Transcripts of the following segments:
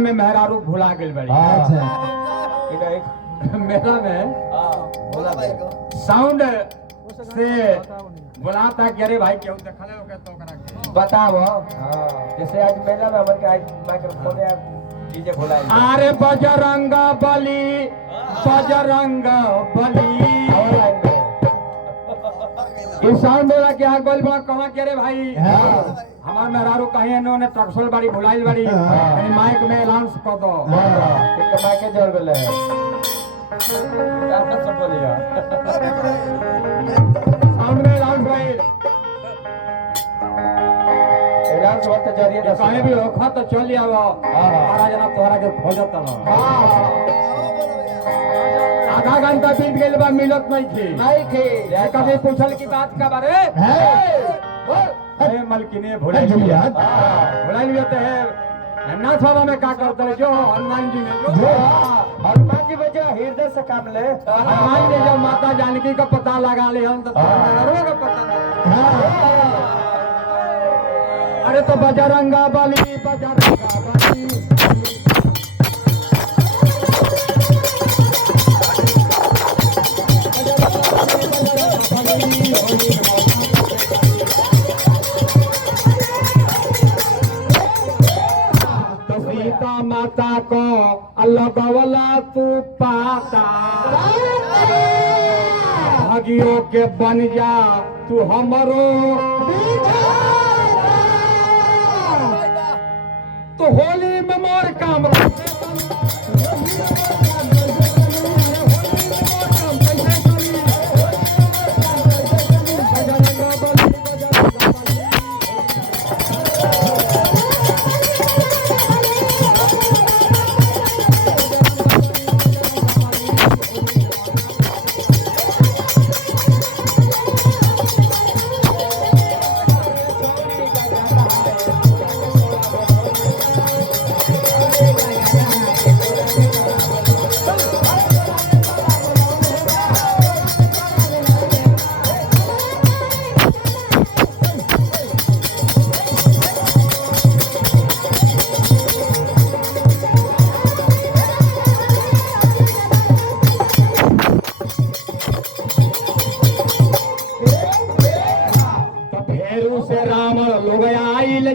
में मेहरारू भुला गई बड़ी। अच्छा एक मेला में साउंड से बुलाता कि अरे भाई क्यों देखले हो के तो करा के बताओ। जैसे आज मेला में हमन के आज माइक्रोफोन या डीजे भुलाए। अरे बजरंग बली बजरंग बली इस साउंड बोला कि आग बोल बड़ा कमा के रे भाई हमार मेहरारू कहीं इन्होंने ट्रक्सल बाड़ी भुलाइल बाड़ी कहीं माइक में अनाउंस कर दो एक माइक के जोर बोले क्या सब बोलिया साउंड में अनाउंस भाई अनाउंस होता जरिए दस कहीं भी होखा तो चल आवो महाराज जनाब तोहरा के खोजत न आधा घंटा बीत गइल बा मिलत नहीं थी कभी पूछल की बात का बारे अरे मलकिने भुलाइल भुलाइल तो है ना सभा में का करते जो हनुमान जी में जो हनुमान जी बजा हृदय से काम ले हनुमान जी जब माता जानकी का पता लगा ले हम तो नगरों का पता नहीं। अरे तो बजरंगा बली बजरंगा बली माता को अल्लाह बवला तू पाता भागियों के बन जा तू हमरो तो होली में मोर काम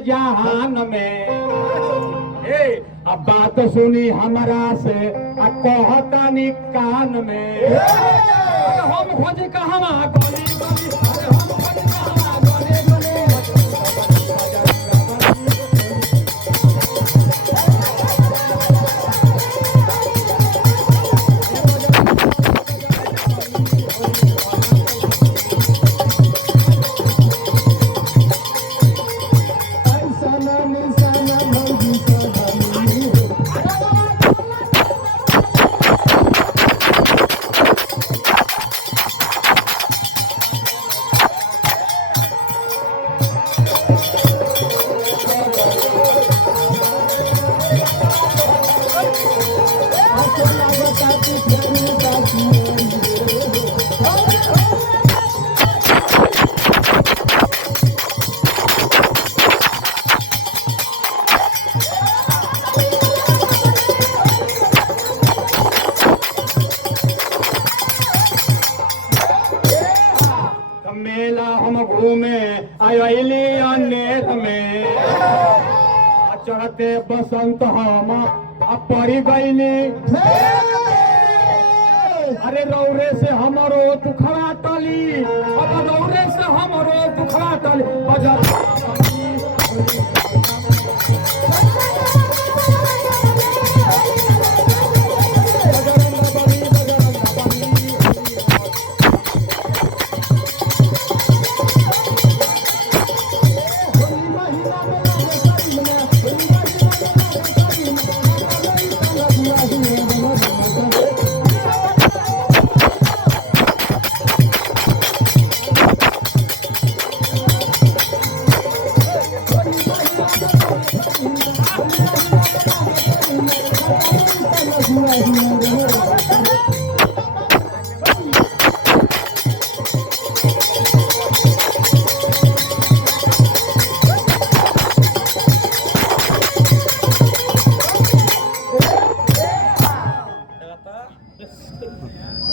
जहान में अब बात सुनी हमारा से कहता नी कान में हम खोज कहवा गली गली अरे हम खोज कहवा गली गली मेला हम घूमे आयली अनेर में चढ़ते बसंत हम पड़ी गईली अरे रौरे से हमारो दुखड़ा टली अब रौरे से हमारो दुखड़ा टली जाता